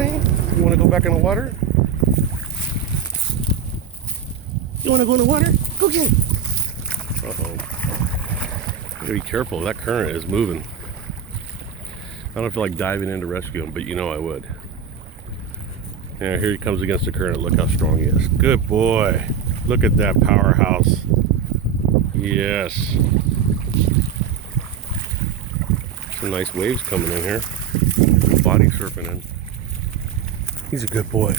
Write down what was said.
Okay. You want to go back in the water? You want to go in the water? Go get it. Uh-oh. You gotta be careful. That current is moving. I don't feel like diving in to rescue him, but you know I would. Yeah, here he comes against the current. Look how strong he is. Good boy. Look at that powerhouse. Yes. Some nice waves coming in here. Body surfing in. He's a good boy.